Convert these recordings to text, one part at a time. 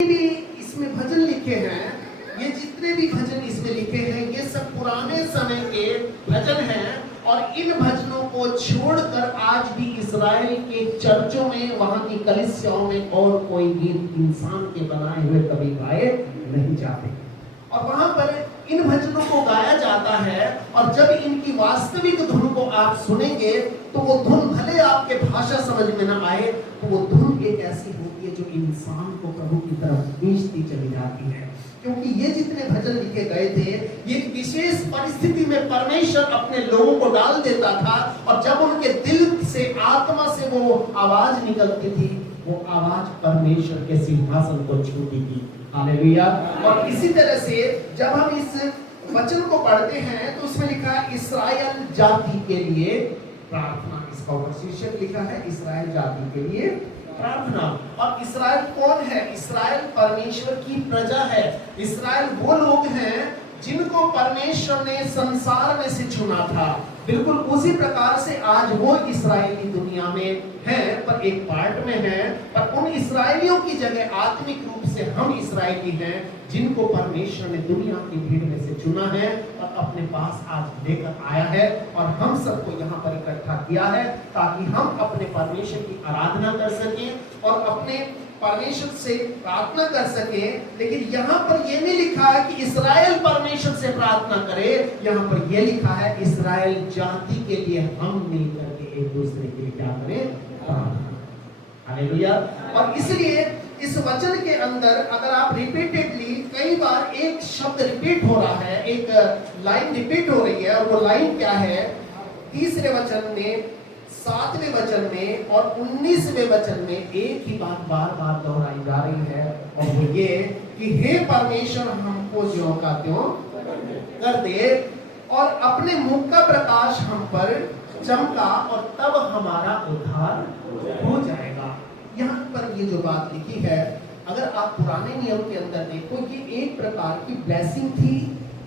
भी इसमें भजन लिखे हैं, ये जितने भी भजन इसमें लिखे हैं ये सब पुराने समय के भजन हैं। और इन भजनों को छोड़कर आज भी इस्राएल के चर्चों में, वहां की कलीसियाओं में और कोई गीत इंसान के बनाए हुए कभी गाए नहीं जाते। और वहां पर इन भजनों को गाया जाता है और जब इनकी वास्तविक धुन को आप सुनेंगे तो वो धुन भले आपके भाषा समझ में ना आए, तो वो धुन एक ऐसी होती है जो इंसान को प्रभु की तरफ खींचती चली जाती है। क्योंकि ये जितने भजन लिखे गए थे, ये विशेष परिस्थिति में परमेश्वर अपने लोगों को डाल देता था और जब उनके दिल से, आत्मा से वो आवाज निकलती थी, वो आवाज परमेश्वर के सिंहासन को छूती थी। हालेलुया। और इसी तरह से जब हम इस वचन को पढ़ते हैं तो उसमें लिखा है इस्राएल जाति के लिए प्रार्थना। इसका ऊपर शीर्षक लिखा है इस्राएल जाति के लिए प्रार्थना। और इस्राएल कौन है? इस्राएल परमेश्वर की प्रजा है। इस्राएल वो लोग हैं जिनको परमेश्वर ने संसार में से चुना था। बिल्कुल उसी प्रकार से आज वो इस्राएली दुनिया में है, पर एक पार्ट में है। पर उन इस्राएलियों की जगह आत्मिक रूप से हम इस्राएली हैं जिनको परमेश्वर ने दुनिया की भीड़ में से चुना है और अपने पास आज लेकर आया है और हम सबको यहाँ पर इकट्ठा किया है ताकि हम अपने परमेश्वर की आराधना कर सकें और अपने परमेश्वर से प्रार्थना कर सके। लेकिन यहाँ पर यह नहीं लिखा है कि इस्राएल परमेश्वर से प्रार्थना करे, यहाँ पर यह लिखा है इस्राएल जाति के लिए हम मिलकर के एक दूसरे के लिए क्या करें? प्रार्थना। हालेलुया। और इसलिए इस वचन के अंदर अगर आप रिपीटेडली कई बार एक शब्द रिपीट हो रहा है, एक लाइन रिपीट हो रही है, और वो लाइन क्या है? तीसरे वचन में, 7वें वचन में और 19वें वचन में एक ही बात बार बार दोहराई जा रही है, और वो ये कि हे परमेश्वर हमको ज्यों का त्यों कर दे और अपने मुख का प्रकाश हम पर चमका और तब हमारा उद्धार हो जाएगा। यहाँ पर ये जो बात लिखी है, अगर आप पुराने नियम के अंदर देखो, ये एक प्रकार की ब्लेसिंग थी,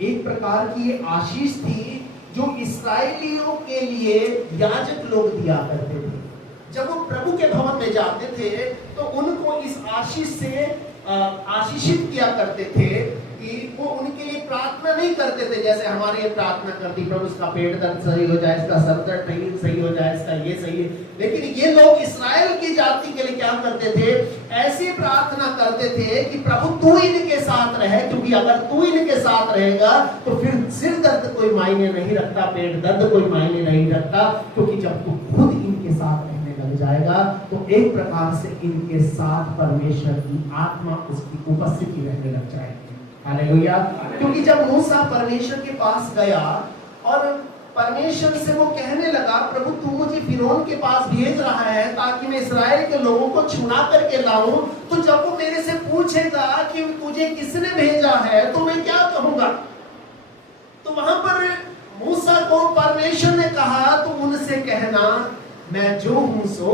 एक प्रकार की ये आशीष थी जो इस्राएलियों के लिए याजक लोग दिया करते थे। जब वो प्रभु के भवन में जाते थे तो उनको इस आशीष से आशीषित किया करते थे कि वो उनके लिए प्रार्थना नहीं करते थे जैसे हमारे प्रार्थना करती, प्रभु इसका पेट दर्द सही हो जाए, इसका सर दर्द सही हो जाए, इसका ये सही है। लेकिन ये लोग इस्राएल की जाति के लिए क्या करते थे? ऐसी प्रार्थना करते थे कि प्रभु तू इनके साथ रहे, क्योंकि अगर तू इनके साथ रहेगा तो फिर सिर दर्द कोई मायने नहीं रखता, पेट दर्द कोई मायने नहीं रखता, क्योंकि जब तू खुद इनके साथ लग जाएगा तो एक प्रकार से इनके साथ परमेश्वर की आत्मा, उसकी उपस्थिति रहने लग जाएगी। हालेलुया। क्योंकि जब मूसा परमेश्वर के पास गया और परमेश्वर से वो कहने लगा, प्रभु तू मुझे फिरौन के पास भेज रहा है ताकि मैं इस्राएल के लोगों को छुड़ा करके लाऊं, तो जब वो मेरे से पूछेगा कि तुझे किसने भेजा है तो मैं क्या कहूंगा? तो वहां पर मूसा को परमेश्वर ने कहा तो उनसे कहना मैं जो हूं सो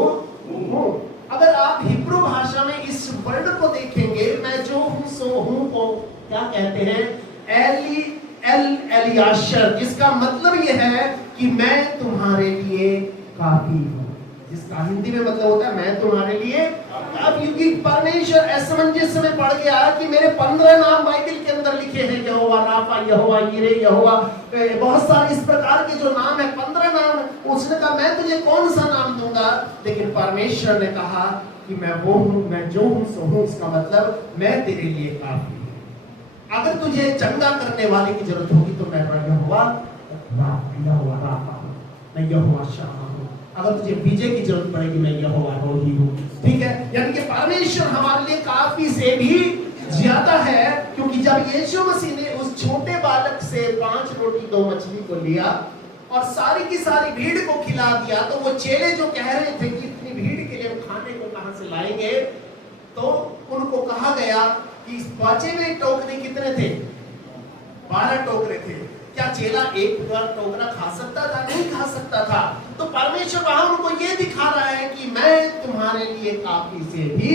हूं। अगर आप हिब्रू भाषा में इस वर्ड को देखेंगे, मैं जो हूं सो हूं को क्या कहते हैं? एलियाशर, जिसका मतलब यह है कि मैं तुम्हारे लिए काफी हूं, जिसका हिंदी में मतलब होता है मैं तुम्हारे लिए काफी। क्योंकि परमेश्वर असमंजस में पड़ गया कि मेरे 15 नाम बाइबल के अंदर लिखे हैं, यहोवा राफा, यहोवा यिरे, यहोवा, बहुत सारे इस प्रकार के जो नाम है, 15 नाम। उसने कहा मैं तुझे कौन सा नाम दूंगा? लेकिन परमेश्वर ने कहा कि मैं वो हूं, मैं जो हूं सो हूं, इसका मतलब मैं तेरे लिए काफी हूं। अगर तुझे चंगा करने वाले की जरूरत होगी तो मैं यहोवा राफा हूं, मैं यहोवा शामा हूं। अगर तुझे विजय की जरूरत पड़ेगी मैं यहोवा रोही हूं। ठीक है, यानी कि परमेश्वर हमारे लिए काफी से भी ज्यादा है। क्योंकि जब यीशु मसीह ने उस छोटे बालक से 5 रोटी 2 मछली को लिया और सारी की सारी भीड़ को खिला दिया, तो वो चेले जो कह रहे थे कि इतनी भीड़ के लिए हम खाने को कहां से लाएंगे, तो उनको कहा गया कि बचे हुए टोकरे कितने थे? 12 टोकरे थे। क्या चेला एक टोकरा खा सकता था? नहीं खा सकता था। तो परमेश्वर वहां उनको ये दिखा रहा है कि मैं तुम्हारे लिए काफी से भी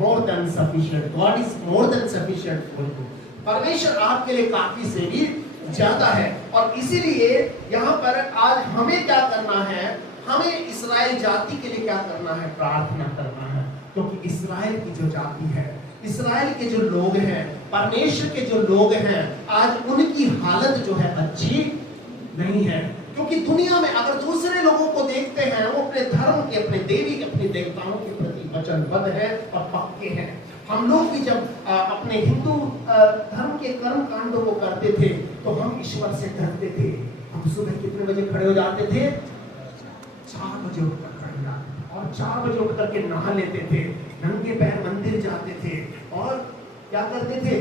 more than sufficient. God is more than sufficient for you. परमेश्वर आपके लिए काफी से भी ज्यादा है। और इसीलिए यहाँ पर आज हमें क्या करना है? हमें इस्राएल जाति के लिए क्या करना है? प्रार्थना करना है। क्योंकि इस्राएल की जो जाति है इस्राएल के जो लोग हैं, परमेश्वर के जो लोग हैं, आज उनकी हालत जो है अच्छी नहीं है। क्योंकि दुनिया में अगर दूसरे लोगों को देखते हैं, वो अपने धर्म के, अपने देवी, अपने देवताओं के प्रति वचनबद्ध है और पक्के हैं। हम लोग भी जब अपने हिंदू धर्म के कर्म कांडों को करते थे तो हम ईश्वर से डरते थे। हम सुबह कितने बजे खड़े हो जाते थे? 4 बजे उठकर खड़े जाते और 4 बजे उठ करके नहा लेते थे, नंगे पैर मंदिर जाते थे और क्या करते थे?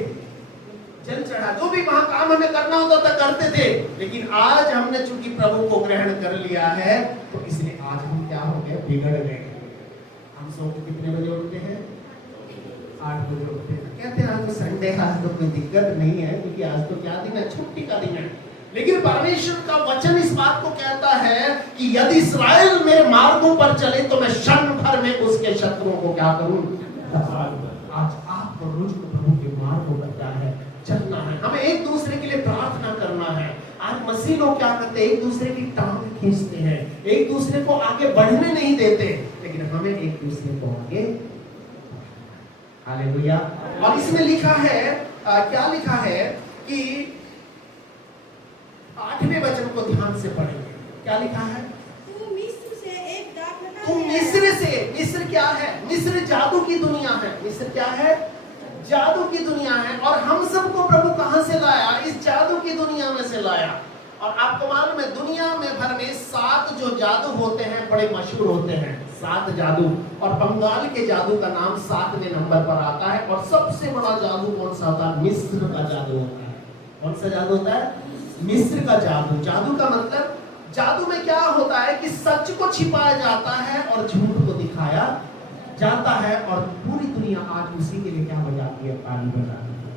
जल चढ़ा, जो भी वहां काम हमें करना होता था करते थे। लेकिन आज हमने चूंकि प्रभु को ग्रहण कर लिया है तो इसलिए आज हम क्या हो गए? बिगड़ गए। हम सो के कितने बजे उठते हैं? 8 बजे उठते हैं। कहते हैं आज तो संडे है, आज तो कोई दिक्कत नहीं है क्योंकि आज तो क्या दिन है? छुट्टी का दिन है। लेकिन परमेश्वर का वचन इस बात को कहता है कि यदि इस्राएल मेरे मार्गों पर चले तो मैं क्षण भर में उसके शत्रुओं को क्या करूं? आज आप और रोज को प्रभु के मार्गों पर क्या है? चलना है। हमें एक दूसरे के लिए प्रार्थना करना है। आज मसीह लोग क्या करते हैं? एक दूसरे की टांग खींचते हैं, एक दूसरे को आगे बढ़ने नहीं देते, लेकिन हमें एक दूसरे को आगे। हालेलुया। और इसमें लिखा है क्या लिखा है कि 8वें वचन को ध्यान से पढ़ेंगे। क्या लिखा है? तू मिस्र से एक दाख लगा तू मिस्र से, मिस्र क्या है? मिस्र जादू की दुनिया है। मिस्र क्या है? जादू की दुनिया है। और हम सबको प्रभु कहां से लाया? इस जादू की दुनिया में से लाया। और आपको मालूम है दुनिया में भर में 7 जो जादू होते हैं बड़े मशहूर होते हैं, 7 जादू। और बंगाल के जादू का नाम 7वें नंबर पर आता है। और सबसे बड़ा जादू कौन सा होता है? मिस्र का जादू होता है। कौन सा जादू होता है? मिस्र का जादू। जादू का मतलब, जादू में क्या होता है कि सच को छिपाया जाता है और झूठ को दिखाया जाता है। और पूरी दुनिया आज उसी के लिए क्या बजाती है? ताली बजाती है।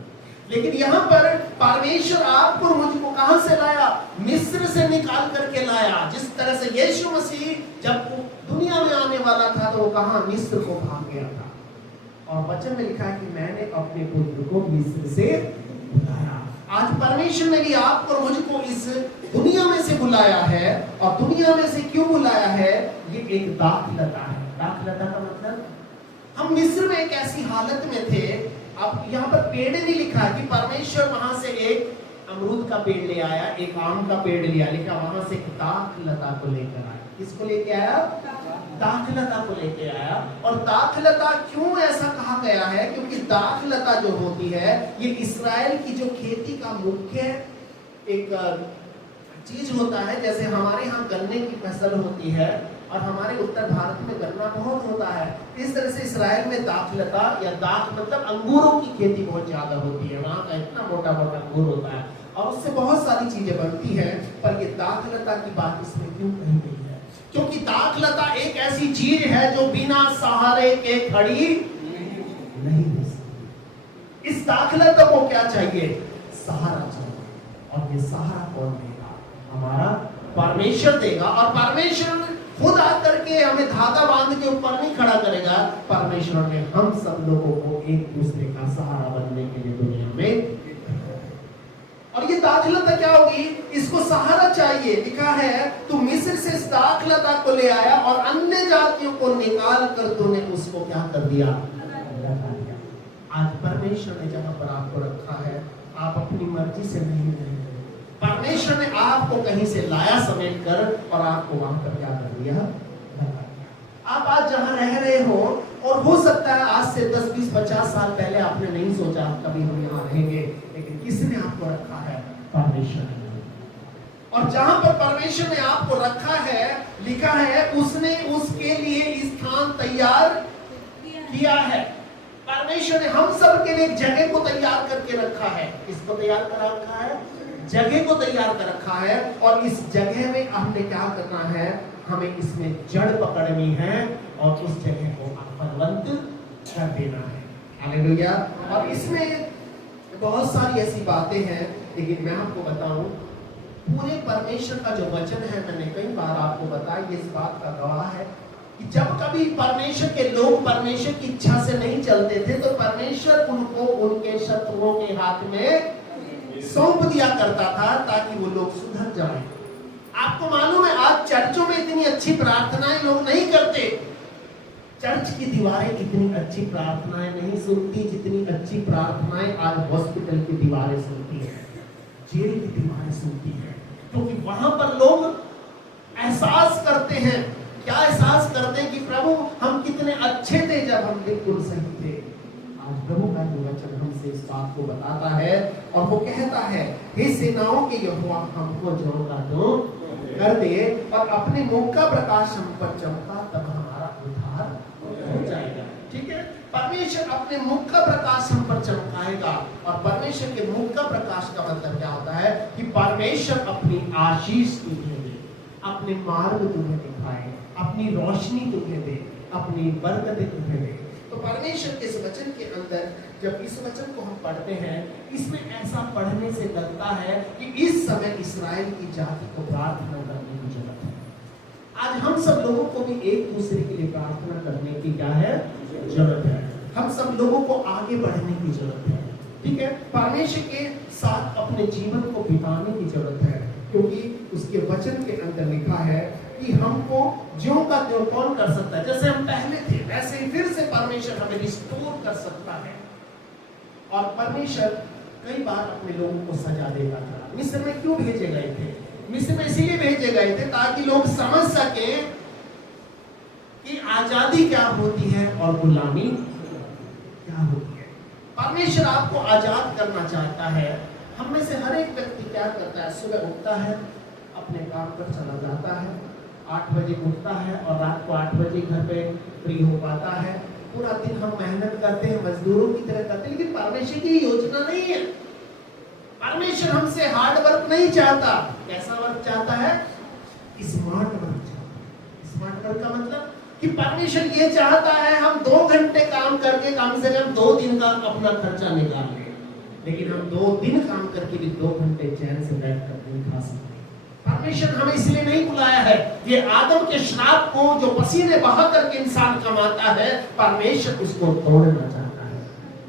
लेकिन यहाँ पर परमेश्वर आपको मुझको कहां से लाया? मिस्र से निकाल करके लाया। जिस तरह से यीशु मसीह जब दुनिया में आने वाला था तो वो कहां? मिस्र को भाग गया था। और वचन में लिखा है कि मैंने अपने पुत्र को मिस्र से बुलाया। आज परमेश्वर ने भी आपको और मुझको इस दुनिया में से बुलाया है। और दुनिया में से क्यों बुलाया है? ये एक दाखलता है। दाखलता का मतलब, हम मिस्र में एक ऐसी हालत में थे। अब यहाँ पर पेड़ नहीं लिखा कि परमेश्वर वहां से एक अमरूद का पेड़ ले आया, एक आम का पेड़ लिया, लिखा वहां से एक दाखलता को लेकर आया। किसको लेके आया? दाखलता को लेके आया। और दाखलता क्यों ऐसा कहा गया है? क्योंकि दाखलता जो होती है ये इस्राएल की जो खेती का मुख्य एक चीज होता है। जैसे हमारे यहाँ गन्ने की फसल होती है और हमारे उत्तर भारत में गन्ना बहुत होता है, इस तरह से इस्राएल में दाखलता या दाख मतलब अंगूरों की खेती बहुत ज्यादा होती है। वहाँ का इतना मोटा मोटा अंगूर होता है और उससे बहुत सारी चीजें बनती है। पर ये दाखलता की बात इसमें क्यों कही गई है? क्योंकि दाखलता एक ऐसी चीज है जो बिना सहारे के खड़ी नहीं हो सकती। इस दाखलता को क्या चाहिए? सहारा चाहिए। और ये सहारा कौन देगा? हमारा परमेश्वर देगा। और परमेश्वर खुद आकर के हमें धागा बांध के ऊपर नहीं खड़ा करेगा। परमेश्वर ने हम सब लोगों को एक दूसरे का सहारा बनने के लिए दुनिया में। और ये दाखलता क्या होगी? इसको सहारा चाहिए। लिखा है तू मिस्र से इस दाखलता को ले आया और अन्य जातियों को निकाल कर तूने उसको क्या कर दिया? लगा दिया। आज परमेश्वर ने जहां पर आपको रखा है, आप अपनी मर्जी से नहीं रहे। परमेश्वर ने आपको कहीं से लाया समेट कर और आपको वहां पर क्या कर दिया? लगा दिया। आप आज जहां रह रहे हो, और हो सकता है आज से 10, 20, 50 साल पहले आपने नहीं सोचा कभी हम यहाँ रहेंगे, लेकिन किसने आपको रखा है? परमेश्वर ने। और जहां पर परमेश्वर ने आपको रखा है, लिखा है उसने उसके लिए स्थान तैयार किया है। परमेश्वर ने हम सब के लिए एक जगह को तैयार करके रखा है। किसको तैयार कर रखा है? जगह को तैयार कर रखा है। और इस जगह में हमने क्या करना है? हमें इसमें जड़ पकड़नी है और उस जगह को फलवंत कर देना है। हालेलुया। और इसमें बहुत सारी ऐसी बातें हैं, लेकिन मैं आपको बताऊं पूरे परमेश्वर का जो वचन है, मैंने कई बार आपको बताया, ये इस बात का गवाह है कि जब कभी परमेश्वर के लोग परमेश्वर की इच्छा से नहीं चलते थे तो परमेश्वर उनको उनके शत्रुओं के हाथ में सौंप दिया करता था ताकि वो लोग सुधर जाएं। आपको मालूम है आज चर्चों में इतनी अच्छी प्रार्थनाएं लोग नहीं करते। चर्च की दीवारें इतनी अच्छी प्रार्थनाएं नहीं सुनती जितनी अच्छी प्रार्थनाएं आज हॉस्पिटल की दीवारें सुनती है, जेल की दीवारें सुनती है। क्योंकि वहां पर लोग एहसास करते हैं, क्या एहसास करते हैं कि प्रभु हम कितने अच्छे थे जब हम बिल्कुल सही थे। आज प्रभु का जो वचन हमसे इस बात को बताता है और वो कहता है, हे सेनाओं के यहोवा हमको ज्यों का त्यों कर दे और अपने मुख का प्रकाश हम पर चमका, तब हमारा उद्धार हो जाएगा। ठीक है, परमेश्वर अपने मुख का प्रकाश हम पर चमकाएगा। और परमेश्वर के मुख का प्रकाश का मतलब क्या होता है कि परमेश्वर अपनी आशीष तुम्हें दे, अपने मार्ग तुम्हें दिखाए, अपनी रोशनी तुम्हें दे, अपनी बरकतें तुम्हें दे। तो परमेश्वर के इस वचन के अंदर जब इस वचन को हम पढ़ते हैं, इसमें ऐसा पढ़ने से लगता है कि इस समय इस्राएल की जाति को प्रार्थना करने की जरूरत है। आज हम सब लोगों को भी एक दूसरे के लिए प्रार्थना करने की क्या है, जरूरत है। हम सब लोगों को आगे बढ़ने की जरूरत है। ठीक है, परमेश्वर के साथ अपने जीवन को बिताने की जरूरत है, क्योंकि उसके वचन के अंदर लिखा है कि हमको ज्यों का त्यों कौन कर सकता है, जैसे हम पहले थे वैसे ही फिर से परमेश्वर हमें रिस्टोर कर सकता है। और परमेश्वर कई बार अपने लोगों को सजा देता था। मिस्र में क्यों भेजे गए थे? मिस्र में इसीलिए भेजे गए थे ताकि लोग समझ सके कि आजादी क्या होती है और गुलामी क्या होती है। परमेश्वर आपको आजाद करना चाहता है। हम में से हर एक व्यक्ति क्या करता है, सुबह उठता है, अपने काम पर चला जाता है, 8 बजे उठता है और रात को 8 बजे घर पे फ्री हो पाता है। पूरा दिन हम मेहनत करते हैं, मजदूरों की तरह करते हैं, लेकिन परमेश्वर की योजना नहीं है। परमेश्वर हमसे हार्ड वर्क नहीं चाहता। कैसा वर्क चाहता है? स्मार्ट वर्क चाहता है। स्मार्ट वर्क का मतलब कि परमेश्वर ये चाहता है हम 2 घंटे काम करके कम से कम 2 दिन का अपना खर्चा निकाल लें, लेकिन हम 2 दिन काम करके भी 2 घंटे चैन से बैठ कर नहीं खा सकते। परमेश्वर हमें इसलिए नहीं बुलाया है। ये आदम के श्राप को जो पसीने बहा करके इंसान कमाता है, परमेश्वर उसको तोड़ना चाहता है।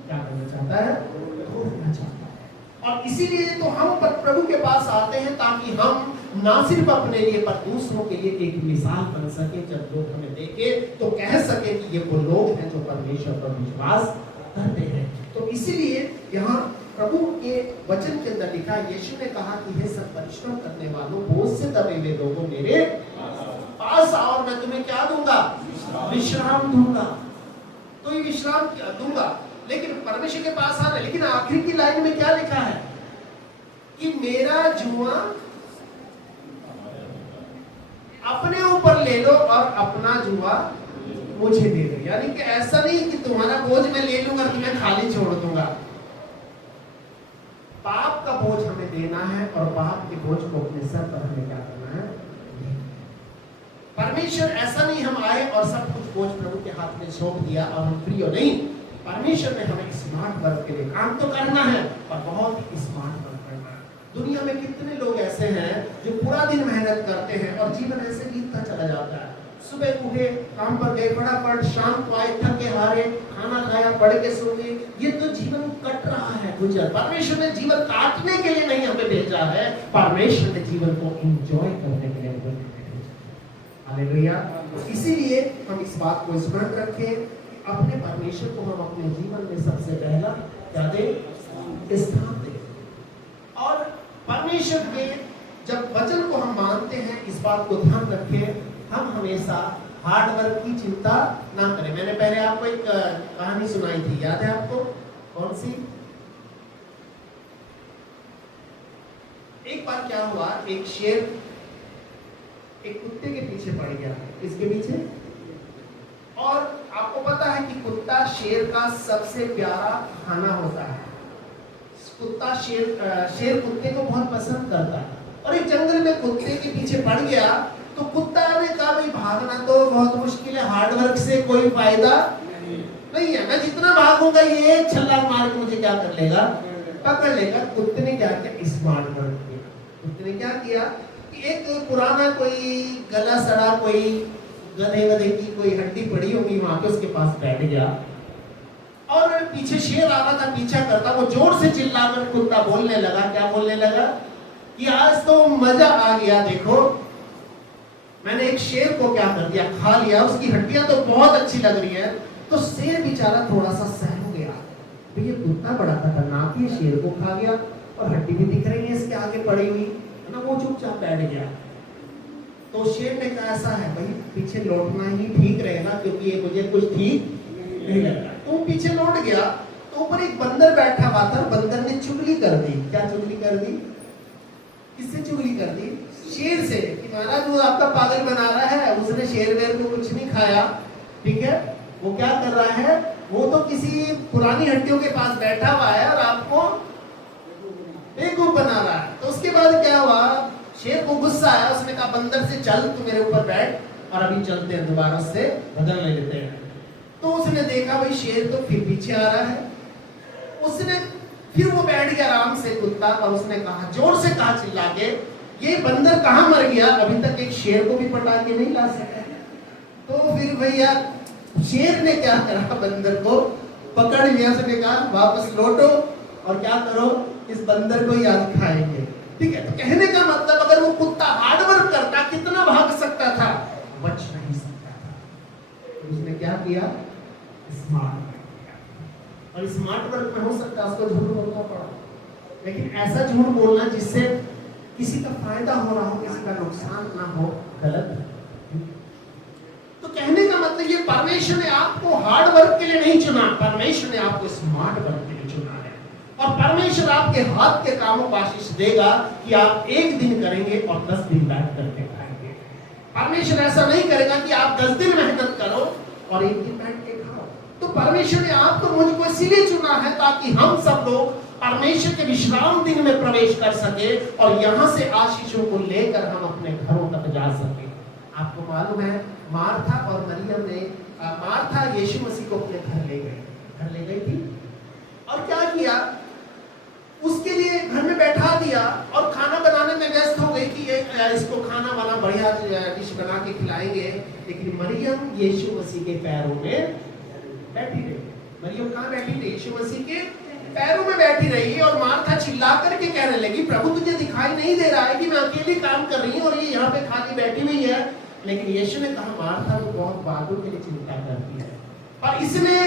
क्या करना चाहता है? तोड़ना चाहता है। और इसीलिए तो हम प्रभु के पास आते हैं ताकि हम ना सिर्फ अपने लिए पर दूसरों के लिए एक मिसाल बन सके। जब लोग हमें देखे तो कह सके कि ये वो लोग हैं जो परमेश्वर पर विश्वास करते हैं। तो इसीलिए यहाँ प्रभु के वचन के अंदर लिखा, यीशु ने कहा कि हे सब परिश्रम करने वालों, बोझ से दबे हुए लोगों, मेरे पास आओ और मैं तुम्हें क्या दूंगा? विश्राम दूंगा। तो ये विश्राम दूंगा। लेकिन परमेश्वर के पास आना, लेकिन आखिरी की लाइन में क्या लिखा है कि मेरा जुआ अपने ऊपर ले लो और अपना जुआ मुझे दे दो। यानी कि ऐसा नहीं कि तुम्हारा बोझ मैं ले लूंगा, तुम्हें खाली छोड़ दूंगा। पाप का बोझ हमें देना है और पाप के बोझ को अपने सर पर हमें क्या करना है? परमेश्वर ऐसा नहीं हम आए और सब कुछ बोझ प्रभु के हाथ में सौंप दिया और हम फ्री हो, नहीं। परमेश्वर ने हमें स्मार्ट वर्क के लिए काम तो करना है और बहुत ही स्मार्ट वर्क करना है। दुनिया में कितने लोग ऐसे हैं जो पूरा दिन मेहनत करते हैं और जीवन ऐसे बीतता चला जाता है। सुबह उठे, काम पर गए, फटाफट, शाम को आए, थके हारे, खाना खाया, पढ़ के सो गए। ये तो जीवन कट रहा है, गुजर। परमेश्वर ने जीवन काटने के लिए नहीं हमें भेजा है, परमेश्वर ने जीवन को एंजॉय करने के लिए हमें भेजा। हालेलुया। इसीलिए हम इस बात को स्मरण रखें, अपने परमेश्वर को हम अपने जीवन में सबसे पहला क्या दें? स्थान दें। और परमेश्वर के जब वचन को हम मानते हैं, इस बात को ध्यान रखें, हम हमेशा हार्ड वर्क की चिंता ना करें। मैंने पहले आपको एक कहानी सुनाई थी, याद है आपको? कौन सी? एक बार क्या हुआ, एक शेर एक कुत्ते के पीछे पड़ गया। इसके पीछे, और आपको पता है कि कुत्ता शेर का सबसे प्यारा खाना होता है। कुत्ता शेर कुत्ते को बहुत पसंद करता है। और एक जंगल में कुत्ते के पीछे पड़ गया तो कुत्ता ने कहा, भाई भागना तो बहुत मुश्किल है, हार्ड वर्क से कोई फायदा नहीं है, मैं जितना भागूंगा ये छलांग मार के मुझे क्या कर लेगा? पकड़ लेगा। कुत्ते ने क्या किया? स्मार्ट वर्क किया। कुत्ते ने क्या किया कि एक पुराना कोई गला सड़ा कोई गधे वधे की कोई हड्डी पड़ी होगी वहां पे, उसके पास बैठ गया और पीछे शेर आ रहा था, पीछा करता। वो जोर से चिल्लाकर कुत्ता बोलने लगा। क्या बोलने लगा? कि आज तो मजा आ गया, देखो मैंने एक शेर को क्या कर दिया, खा लिया, उसकी हड्डियां तो बहुत अच्छी लग रही है, तो शेर बेचारा थोड़ा सा सहम गया। तो ये कुत्ता बड़ा खतरनाक है, शेर को खा गया और हड्डी भी दिख रही है इसके आगे पड़ी हुई है ना, वो चुपचाप बैठ गया। तो शेर ने कहा ऐसा है भाई, पीछे लौटना ही ठीक रहेगा क्योंकि ये मुझे कुछ ठीक नहीं लग रहा। तो पीछे लौट गया, तो ऊपर एक बंदर बैठा हुआ था, बंदर ने चुगली कर दी। क्या चुगली कर दी? किससे चुगली कर दी? शेर से, कि महाराज वो आपका पागल बना रहा है, उसने शेर वेर को कुछ नहीं खाया, ठीक है, वो क्या कर रहा है, वो तो किसी पुरानी हड्डियों के पास बैठा हुआ है और आपको बेवकूफ बना रहा है। तो उसके बाद क्या हुआ, शेर को गुस्सा आया, उसने कहा बंदर से चल तू मेरे ऊपर बैठ और अभी चलते हैं, दोबारा से बदल ले लेते हैं। तो उसने देखा भाई शेर तो फिर पीछे आ रहा है, उसने फिर वो बैठ गया आराम से कुत्ता, और उसने कहा, जोर से कहा चिल्ला के, ये बंदर कहाँ मर गया, अभी तक एक शेर को भी पटा के नहीं ला सका। तो फिर भैया शेर ने क्या करा, बंदर को पकड़ लिया, उसने कहा वापस लौटो और क्या करो, इस बंदर को याद खाएंगे। ठीक है, तो कहने का मतलब अगर वो कुत्ता हार्ड वर्क करता, कितना भाग सकता था, बच नहीं सकता था। तो उसने क्या किया, स्मार्ट वर्क किया, और स्मार्ट वर्क में हो सकता है उसको झूठ बोलना पड़ा, लेकिन ऐसा झूठ बोलना जिससे किसी का फायदा हो रहा हो, किसी का नुकसान ना हो, गलत है। तो कहने का मतलब ये परमेश्वर ने आपको हार्ड वर्क के लिए नहीं चुना, परमेश्वर ने आपको स्मार्ट वर्क के लिए चुना है। और परमेश्वर आपके हाथ के कामों को आशीष देगा कि आप एक दिन करेंगे और 10 दिन बैठ करके खाएंगे। परमेश्वर ऐसा नहीं करेगा कि आप 10 दिन मेहनत करो और एक दिन बैठ के खाओ। तो परमेश्वर ने आपको मुझको इसीलिए चुना है ताकि हम सब लोग परमेश्वर के विश्राम दिन में प्रवेश कर सके और यहाँ से आशीषों को लेकर हम अपने घरों तक जा सके। आपको मालूम है मार्था और मरियम ने, मार्था यीशु मसीह को अपने घर ले गई थी, और क्या किया, उसके लिए घर में बैठा दिया और खाना बनाने में व्यस्त हो गई कि इसको खाना वाना बढ़िया डिश बना के खिलाएंगे। लेकिन मरियम यीशु मसीह के पैरों में बैठी रही। मरियम कहाँ बैठी रही? यीशु मसीह के पैरों में बैठी रही। और मार्था चिल्ला करके कहने लगी, प्रभु तुझे दिखाई नहीं दे रहा है कि मैं अकेली काम कर रही हूँ और ये यहाँ पे खाली बैठी हुई है? लेकिन यीशु ने कहा, मार्था तो बहुत बातों के लिए चिंता करती है, और इसने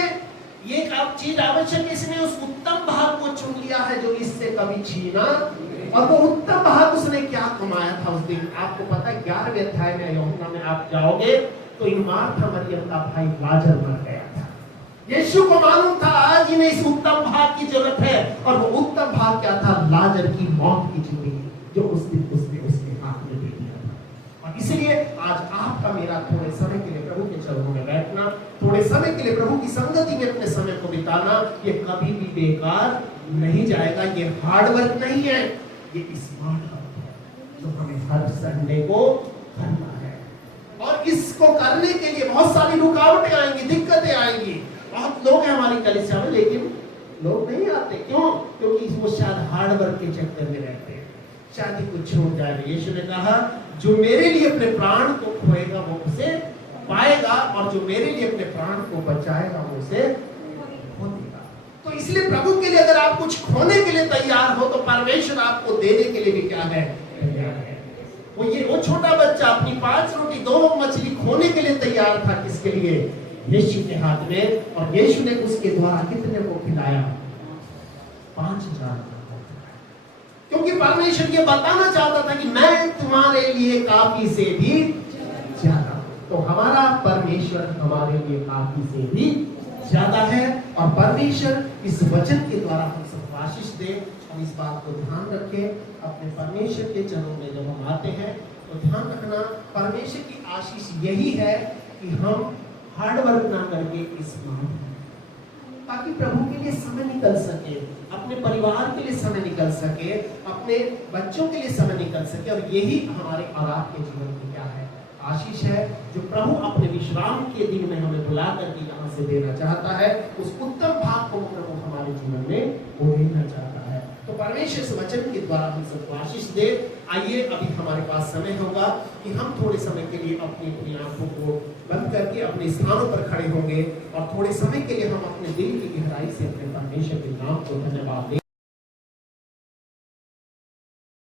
ये चीज आवश्यक, इसने उस उत्तम भाग को चुन लिया है जो इससे कभी छीना। और वो उत्तम भाग उसने क्या कमाया था उस दिन? आपको पता है 11वें अध्याय में यूहन्ना में आप जाओगे तो इन मार्था मरियम का भाई लाजर मर गया था। यीशु को मालूम था आज इन्हें इस उत्तम भाग की जरूरत है, और वो उत्तम भाग क्या था? लाजर की मौत की जिंदगी जो उस दिन उसने उसके हाथ में दे दिया था। और इसलिए आज आपका मेरा थोड़े समय के लिए प्रभु के चरणों में बैठना, थोड़े समय के लिए प्रभु की संगति में अपने समय को बिताना, ये कभी भी बेकार नहीं जाएगा। ये हार्ड वर्क नहीं है, ये स्मार्ट वर्क है जो हमें हर संडे को करना है। और इसको करने के लिए बहुत सारी रुकावटें आएंगी, दिक्कतें आएंगी। बहुत लोग हैं हमारी कलीसिया में, लेकिन लोग नहीं आते। क्यों? क्योंकि वो शायद हार्ड वर्क के चक्कर में रहते हैं, शायद ही कुछ छूट जाएगा। यीशु ने कहा, जो मेरे लिए अपने प्राण को खोएगा वो उसे पाएगा, और जो मेरे लिए अपने प्राण को बचाएगा वो उसे खो देगा। तो इसलिए प्रभु के लिए अगर आप कुछ खोने के लिए तैयार हो तो परमेश्वर आपको देने के लिए भी क्या है? तैयार है। वो छोटा बच्चा अपनी 5 रोटी 2 मछली खोने के लिए तैयार था। किसके लिए? यीशु के हाथ में। और यीशु ने उसके द्वारा कितने को खिलाया? 5000। क्योंकि परमेश्वर ये बताना चाहता था कि मैं तुम्हारे लिए काफी से भी ज्यादा। तो हमारा परमेश्वर हमारे लिए काफी से भी ज्यादा है। और परमेश्वर इस वचन के द्वारा हम सब आशीष दे। हम इस बात को ध्यान रखें, अपने परमेश्वर के चरणों में जब हम आते हैं तो ध्यान रखना, परमेश्वर की आशीष यही है कि हम हार्ड वर्क ना करके स्मार्ट, ताकि प्रभु के लिए समय निकल सके, अपने परिवार के लिए समय निकल सके, अपने बच्चों के लिए समय निकल सके। और यही हमारे और आपके जीवन की क्या है? आशीष है, जो प्रभु अपने विश्राम के दिन में हमें बुला करके यहाँ से देना चाहता है। उस उत्तम भाग को प्रभु हमारे जीवन में वो देना चाहता है। तो परमेश्वर इस वचन के द्वारा हम सबको आशीष दे। आइए, अभी हमारे पास समय होगा कि हम थोड़े समय के लिए अपनी अपनी आंखों को बंद करके अपने स्थानों पर खड़े होंगे, और थोड़े समय के लिए हम अपने दिल की गहराई से अपने परमेश्वर के नाम को धन्यवाद दें।